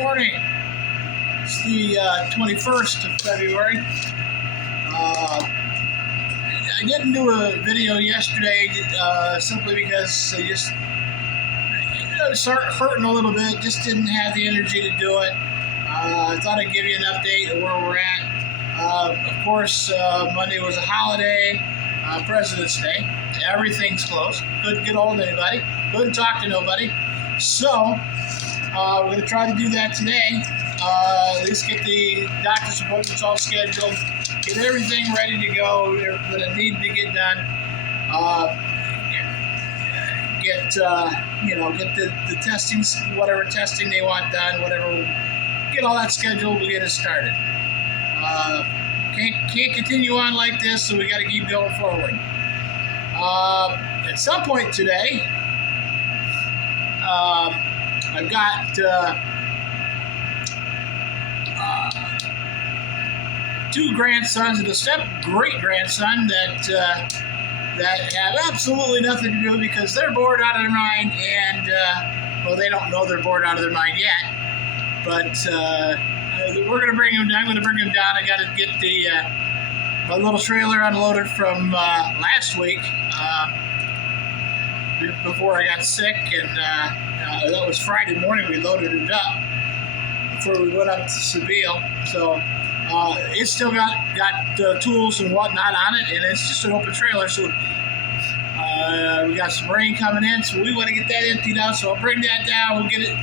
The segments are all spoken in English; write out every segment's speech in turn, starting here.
morning. It's the 21st of February. I didn't do a video yesterday simply because I just started hurting a little bit. Just didn't have the energy to do it. I thought I'd give you an update of where we're at. Of course, Monday was a holiday, President's Day. Everything's closed. Couldn't get hold of anybody. Couldn't talk to nobody. So we're going to try to do that today. At least get the doctor's appointments all scheduled. Get everything ready to go that I need to get done. Get the testing, whatever testing they want done, whatever. Get all that scheduled. We'll get it started. Can't continue on like this, so we got to keep going forward. At some point today, I've got two grandsons and a step-great-grandson that have absolutely nothing to do because they're bored out of their mind, and they don't know they're bored out of their mind yet. But we're gonna bring them down. I'm gonna bring them down. I got to get my little trailer unloaded from last week before I got sick, and that was Friday morning. We loaded it up before we went up to Seville. So it's still got tools and whatnot on it, and it's just an open trailer. So we got some rain coming in, so we want to get that emptied out. So I'll bring that down. We'll get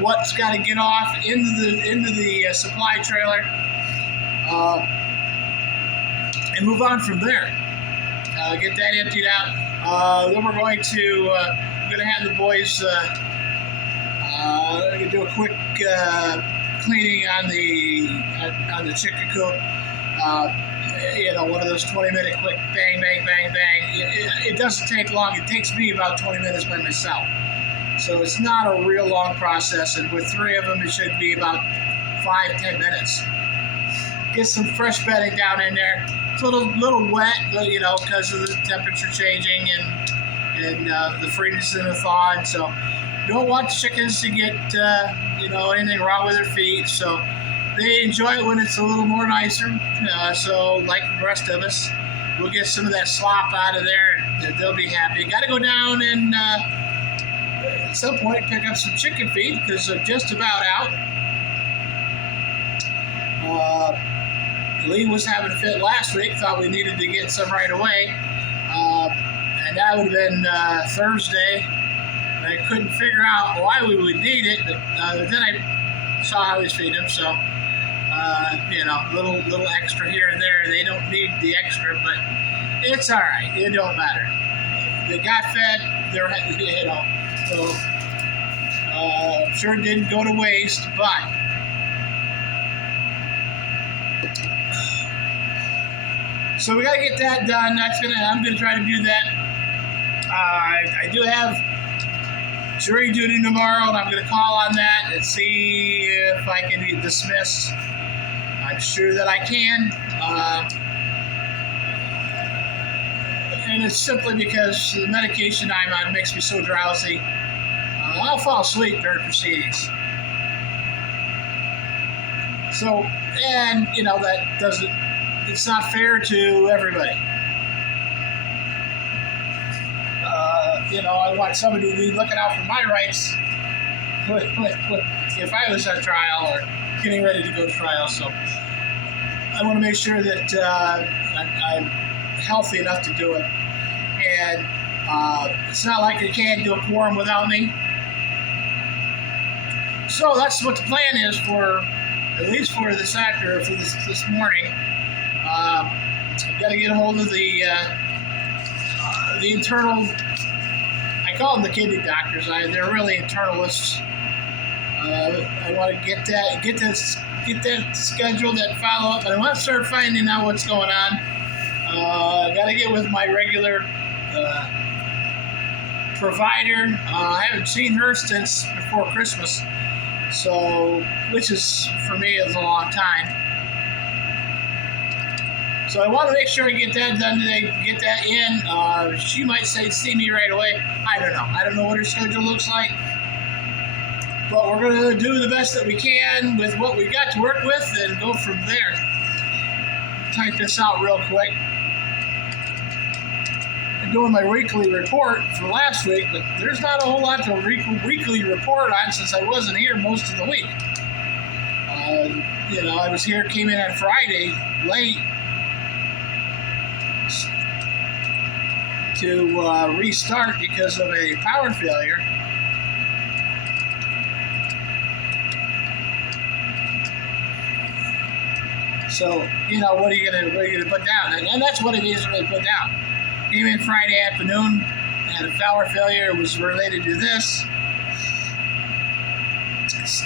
what's got to get off into the supply trailer, and move on from there. Get that emptied out. Then we're going to have the boys do a quick cleaning on the chicken coop. One of those 20-minute quick bang, bang, bang, bang. It doesn't take long. It takes me about 20 minutes by myself. So it's not a real long process, and with three of them, it should be about 5-10 minutes. Get some fresh bedding down in there. It's a little wet, because of the temperature changing and the freeze and the thaw. And so you don't want the chickens to get anything wrong with their feet. So they enjoy it when it's a little more nicer. So like the rest of us, we'll get some of that slop out of there. They'll be happy. Got to go down and at some point pick up some chicken feed because I'm just about out. Lee was having a fit last week. Thought we needed to get some right away, and that would have been Thursday. I couldn't figure out why we would need it, but then I saw how he's feeding him, so little extra here and there. They don't need the extra, but it's all right. It don't matter. They got fed. They're so sure it didn't go to waste, but so we got to get that done. I'm gonna try to do that. I do have jury duty tomorrow, and I'm going to call on that and see if I can get dismissed. I'm sure that I can. And it's simply because the medication I'm on makes me so drowsy. I'll fall asleep during proceedings. So, and, that doesn't, it's not fair to everybody. I want somebody to be looking out for my rights if I was on trial or getting ready to go to trial. So I want to make sure that I'm healthy enough to do it. And it's not like they can't do a quorum without me. So that's what the plan is at least for this after, for this morning. I've got to get a hold of the internal. I call them the kidney doctors. They're really internalists. I want to get that scheduled, that follow up, and I want to start finding out what's going on. I got to get with my regular provider. I haven't seen her since before Christmas, which is for me is a long time. So I want to make sure I get that done today, get that in. She might say, see me right away. I don't know. I don't know what her schedule looks like. but we're going to do the best that we can with what we got to work with and go from there. Type this out real quick. I'm doing my weekly report for last week, but there's not a whole lot to weekly report on since I wasn't here most of the week. I was here, came in on Friday late to restart because of a power failure. So, what are you gonna put down? And that's what it is really put down. Came in Friday afternoon, had a power failure. It was related to this.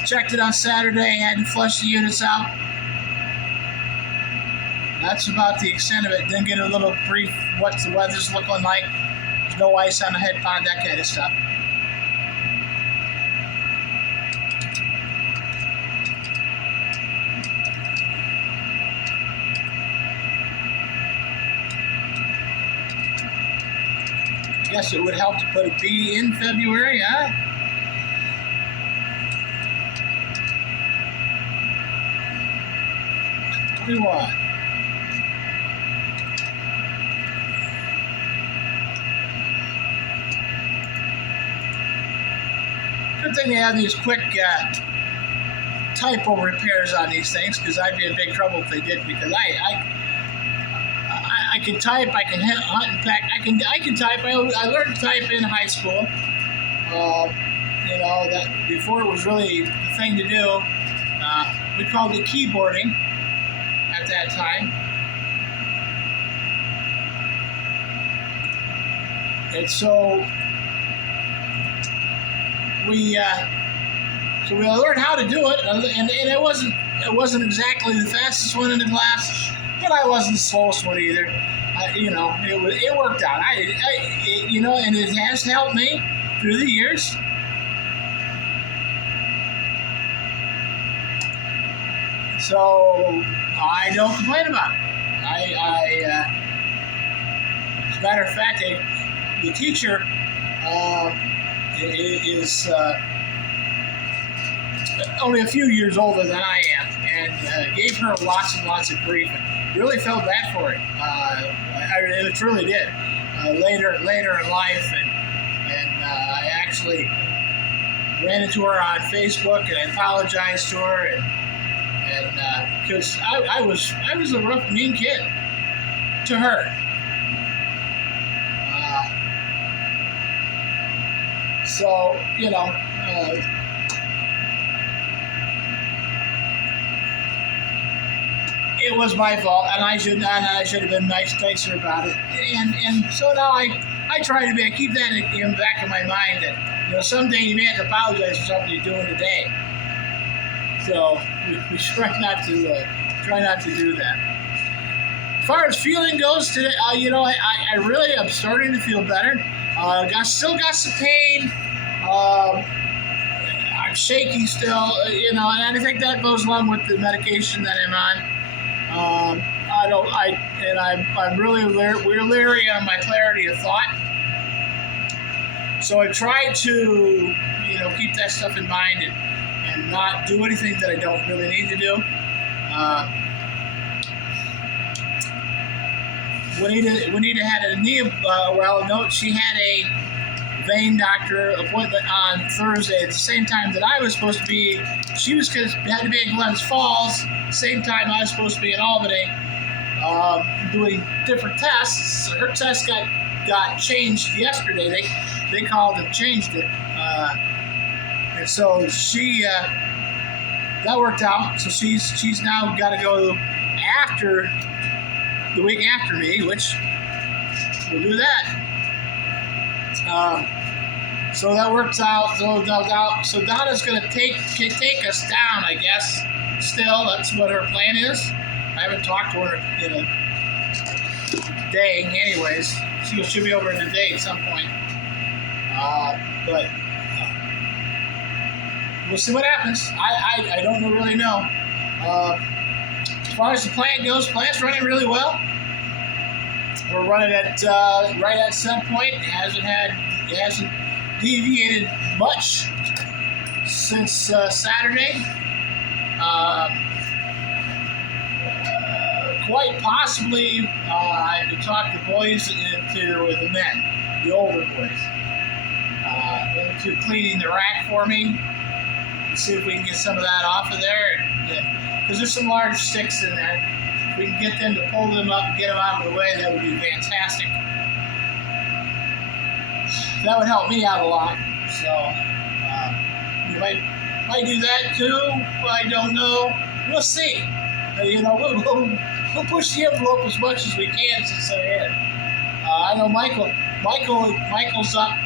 Checked it on Saturday, had to flush the units out. That's about the extent of it. Then get a little brief what the weather's looking like. There's no ice on the head pond, that kind of stuff. I guess it would help to put a B in February, huh? What do you want? Good thing they have these quick typo repairs on these things, because I'd be in big trouble if they did. Because I can type, I can hunt and peck, I can type. I learned to type in high school. That before it was really the thing to do. We called it keyboarding at that time. And so we learned how to do it, and it wasn't exactly the fastest one in the class, but I wasn't the slowest one either. It worked out. And it has helped me through the years. So I don't complain about it. As a matter of fact, the teacher is only a few years older than I am, and gave her lots and lots of grief. And really felt bad for it. It truly did. Later in life, and I actually ran into her on Facebook, and I apologized to her, and because I was a rough, mean kid to her. It was my fault, and I should have been nicer about it. And so now I try to I keep that in the back of my mind that someday you may have to apologize for something you're doing today. So we try not to do that. As far as feeling goes today, I really am starting to feel better. Still got some pain. I'm shaky still, and I think that goes along with the medication that I'm on. I'm really we're leery on my clarity of thought. So I try to, keep that stuff in mind and not do anything that I don't really need to do. Juanita had a knee note. She had a vein doctor appointment on Thursday at the same time that I was supposed to be. She had to be in Glens Falls, same time I was supposed to be in Albany, doing different tests. Her test got changed yesterday. They called and changed it, and so she that worked out. So she's now got to go the week after me, which we'll do that. So that works out. So Donna's going to take us down, I guess. Still, that's what her plan is. I haven't talked to her in a day, anyways. She'll be over in a day at some point. But we'll see what happens. I don't really know. As far as the plant goes, plant's running really well. We're running at right at set point. It hasn't deviated much since Saturday. Quite possibly, I could talk the boys into the men, the older boys, into cleaning the rack for me. And see if we can get some of that off of there. Because there's some large sticks in there. If we can get them to pull them up and get them out of the way, that would be fantastic. That would help me out a lot. So we might do that too. I don't know. We'll see. We'll push the envelope as much as we can since they're here. I know Michael's up.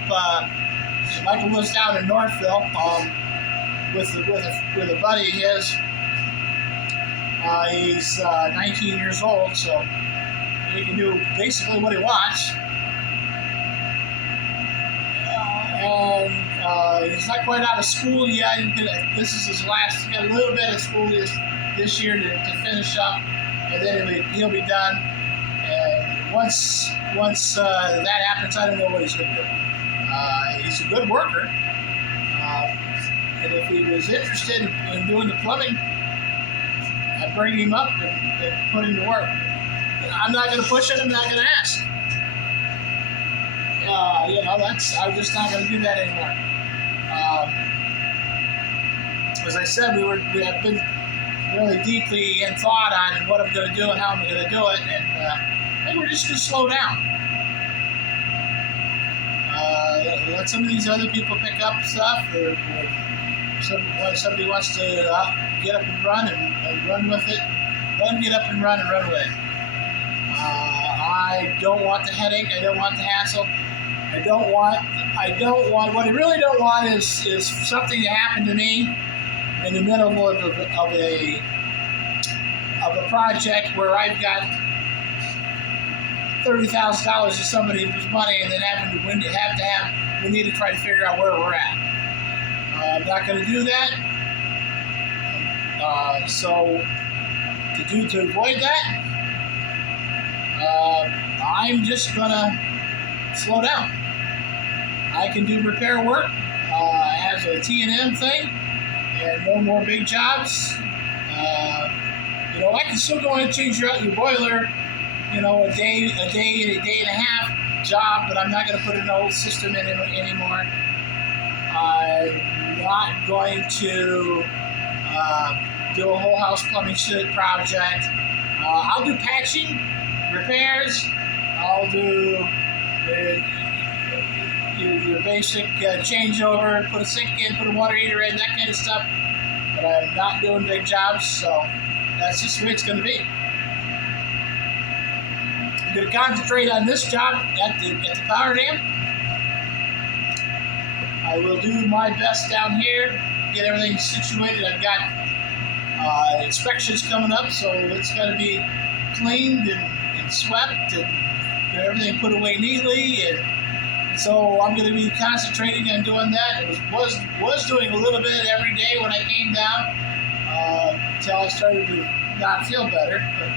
Michael lives down in Northville with a buddy of his. He's 19 years old, so he can do basically what he wants. And he's not quite out of school yet. This is his last. He's got a little bit of school this year to finish up, and then he'll be done. And once that happens, I don't know what he's going to do. He's a good worker, and if he was interested in doing the plumbing, I'd bring him up and put him to work. I'm not going to push it. I'm not going to ask. I'm just not going to do that anymore. As I said, we have been really deeply in thought on what I'm going to do and how I'm going to do it, and I think we're just going to slow down. Let some of these other people pick up stuff, or somebody wants to get up and run and run with it. Let them get up and run away. I don't want the headache. I don't want the hassle. I don't want. What I really don't want is something to happen to me in the middle of a project where I've got $30,000 of somebody's money, and then we need to try to figure out where we're at. I'm not going to do that. So to avoid that, I'm just going to slow down. I can do repair work as a T&M thing, and no more big jobs. I can still go in and change out your boiler, a day and a half job, but I'm not going to put an old system in anymore. I'm not going to do a whole house plumbing project. I'll do patching, repairs. I'll do your basic changeover, put a sink in, put a water heater in, that kind of stuff. But I'm not doing big jobs, so that's just the way it's going to be. I'm going to concentrate on this job at the power dam. I will do my best down here, get everything situated. I've got inspections coming up, so it's got to be cleaned and swept and everything put away neatly. And so I'm going to be concentrating on doing that. I was doing a little bit every day when I came down until I started to not feel better. But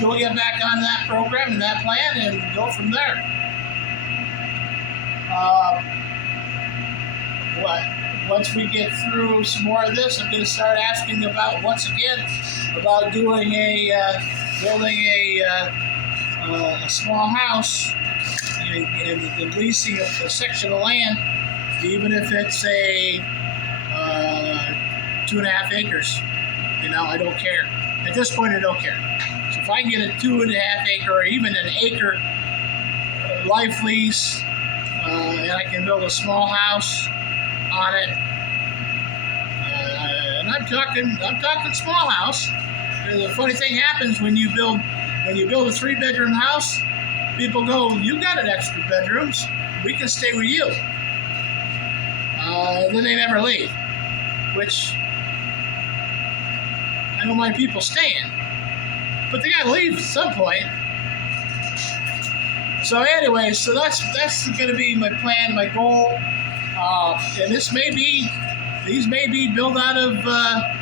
we'll get back on that program and that plan and go from there. Once we get through some more of this, I'm going to start asking once again about building a small house and leasing a section of land, even if it's a 2.5 acres. I don't care. At this point, I don't care. So if I can get a 2.5 acre or even an acre life lease, and I can build a small house on it, and I'm talking small house. The funny thing happens when you build a 3-bedroom house. People go, "You got an extra bedrooms. We can stay with you." Then they never leave, which I don't mind people staying, but they gotta leave at some point. So anyway, that's going to be my plan, my goal, and these may be built out of a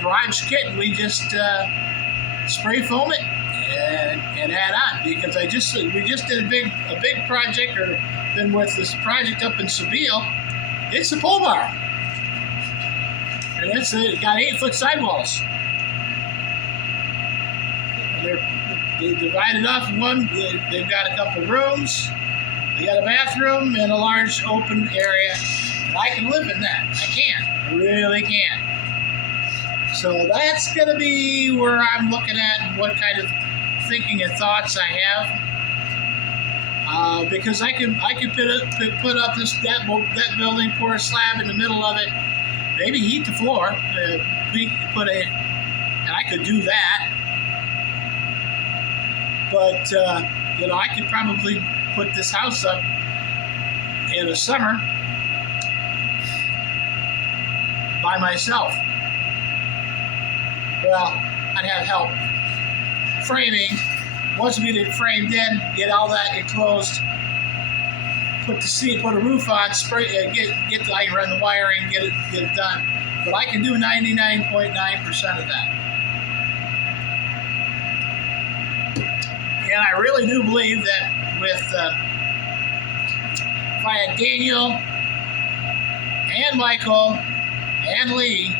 garage kit, and we just spray foam it and add on, because we just did a big project, or been with this project up in Seville, It's a pole barn, and it's got 8-foot sidewalls. They divided off one. They've got a couple rooms. They got a bathroom and a large open area. And I can live in that. I can. I really can. So that's going to be where I'm looking at and what kind of thinking and thoughts I have. Because I can put up that building, pour a slab in the middle of it, maybe heat the floor. And I could do that. But I could probably put this house up in the summer by myself. Well, I'd have help framing. Once we get it framed in, get all that enclosed, put a roof on, spray, I can run the wiring, get it done. But I can do 99.9% of that. And I really do believe that if I had Daniel and Michael and Lee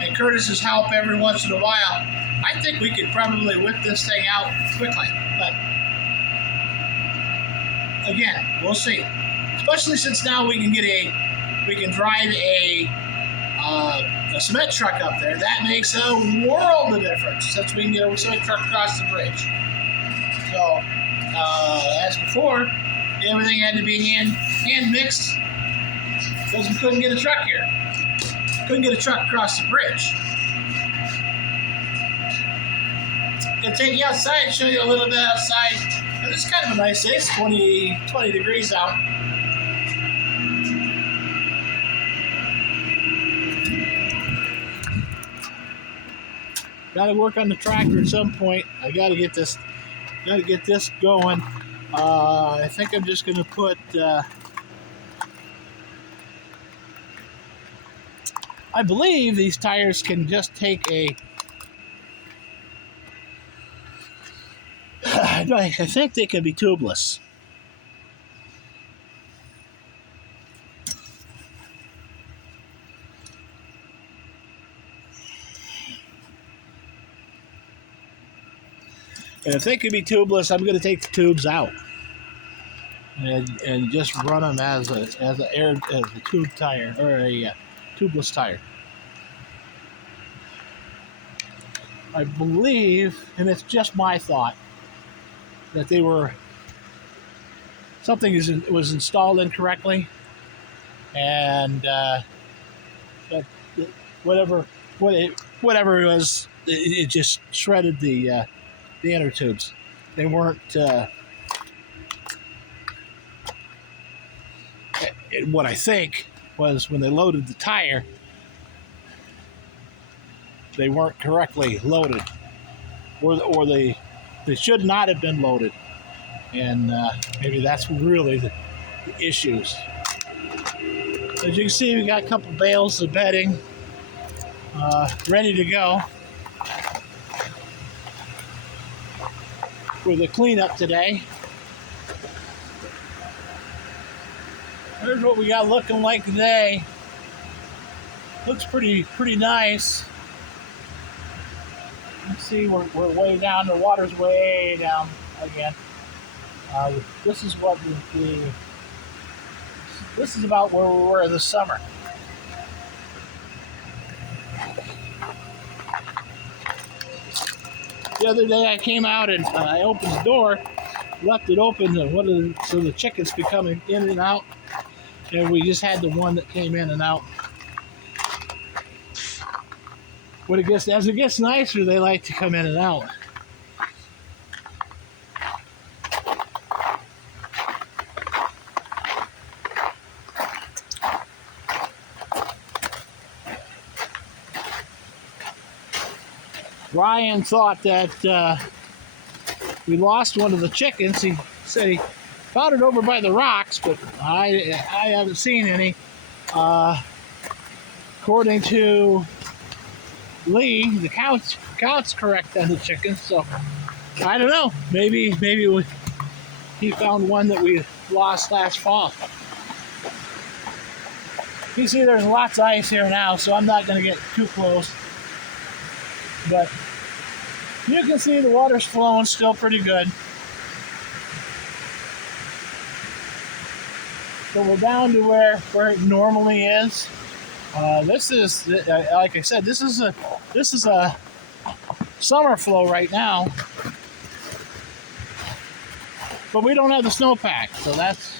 and Curtis's help every once in a while, I think we could probably whip this thing out quickly. But again, we'll see. Especially since now we can drive a cement truck up there. That makes a world of difference since we can get a cement truck across the bridge. So, as before, everything had to be hand mixed because we couldn't get a truck here. Couldn't get a truck across the bridge. I'm going to take you outside and show you a little bit outside. And it's kind of a nice day. It's 20 degrees out. Got to work on the tractor at some point. I got to get this going. I think I'm just going to put. I believe these tires can just take a. I think they can be tubeless. And if they can be tubeless, I'm going to take the tubes out and just run them as a tube tire or a tubeless tire. I believe, and it's just my thought, that something was installed incorrectly, and that whatever it was, it just shredded the inner tubes. They weren't. What I think was when they loaded the tire, they weren't correctly loaded, or they should not have been loaded, and maybe that's really the issues. As you can see, we got a couple bales of bedding ready to go for the cleanup today. Here's what we got looking like today. Looks pretty nice. You see, we're way down. The water's way down again. This is what this is about where we were this summer. The other day I came out and I opened the door, left it open, and so the chickens be coming in and out. And we just had the one that came in and out. As it gets nicer, they like to come in and out. Ryan thought that we lost one of the chickens. He said he found it over by the rocks, but I haven't seen any. According to Lee, the count's correct on the chickens, so I don't know. Maybe he found one that we lost last fall. You see there's lots of ice here now, so I'm not going to get too close. But you can see the water's flowing still pretty good. So we're down to where it normally is. This is, like I said, this is a summer flow right now, but we don't have the snowpack, so that's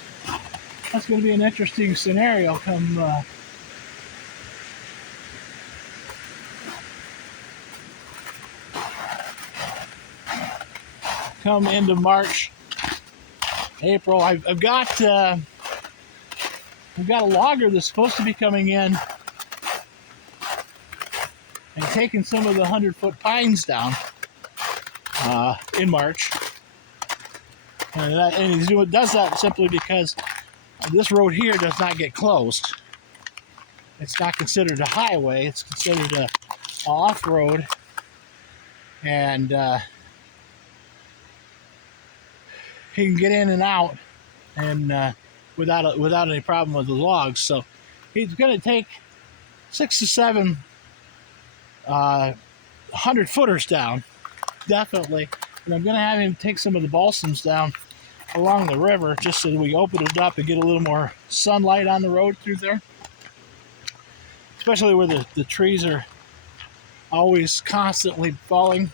going to be an interesting scenario come into March, April. I've got a logger that's supposed to be coming in and taking some of the 100-foot pines down in March. And he does that simply because this road here does not get closed. It's not considered a highway. It's considered a off-road. And he can get in and out and without any problem with the logs. So he's going to take 6 to 7 100-footers down, definitely. And I'm going to have him take some of the balsams down along the river just so that we open it up and get a little more sunlight on the road through there. Especially where the trees are always constantly falling,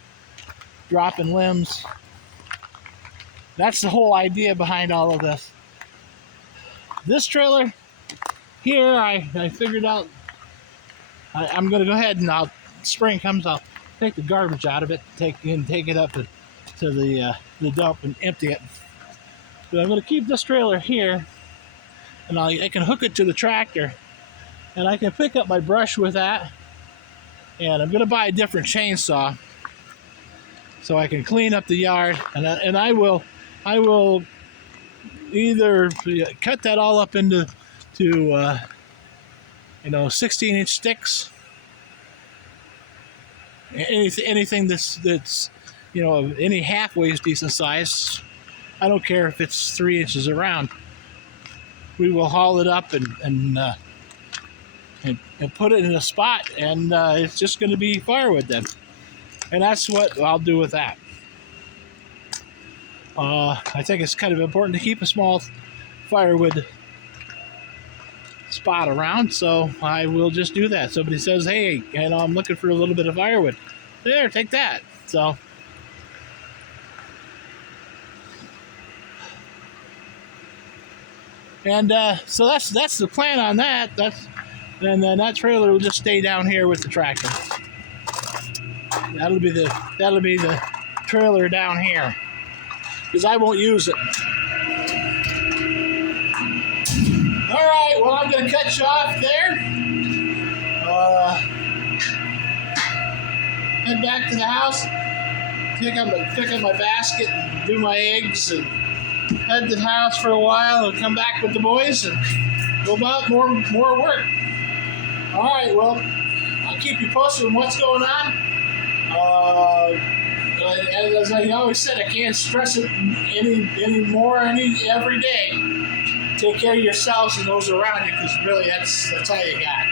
dropping limbs. That's the whole idea behind all of this. This trailer here, I figured out, I'm going to go ahead and spring comes, I'll take the garbage out of it, take it up to the dump and empty it. But I'm going to keep this trailer here, and I can hook it to the tractor, and I can pick up my brush with that. And I'm going to buy a different chainsaw so I can clean up the yard, and I will either cut that all up into 16-inch sticks. Anything that's any halfway is decent size. I don't care if it's 3 inches around. We will haul it up and put it in a spot, and it's just going to be firewood then. And that's what I'll do with that. I think it's kind of important to keep a small firewood spot around, so I will just do that. Somebody says, hey, I'm looking for a little bit of firewood. There, take that. So so that's the plan on that. And then that trailer will just stay down here with the tractor. That'll be the trailer down here, because I won't use it. All right, well, I'm going to cut you off there. Head back to the house, pick up my basket, and do my eggs, and head to the house for a while, and come back with the boys and go about more work. All right, well, I'll keep you posted on what's going on. As I always said, I can't stress it every day. Take care of yourselves and those around you, because really that's all you got.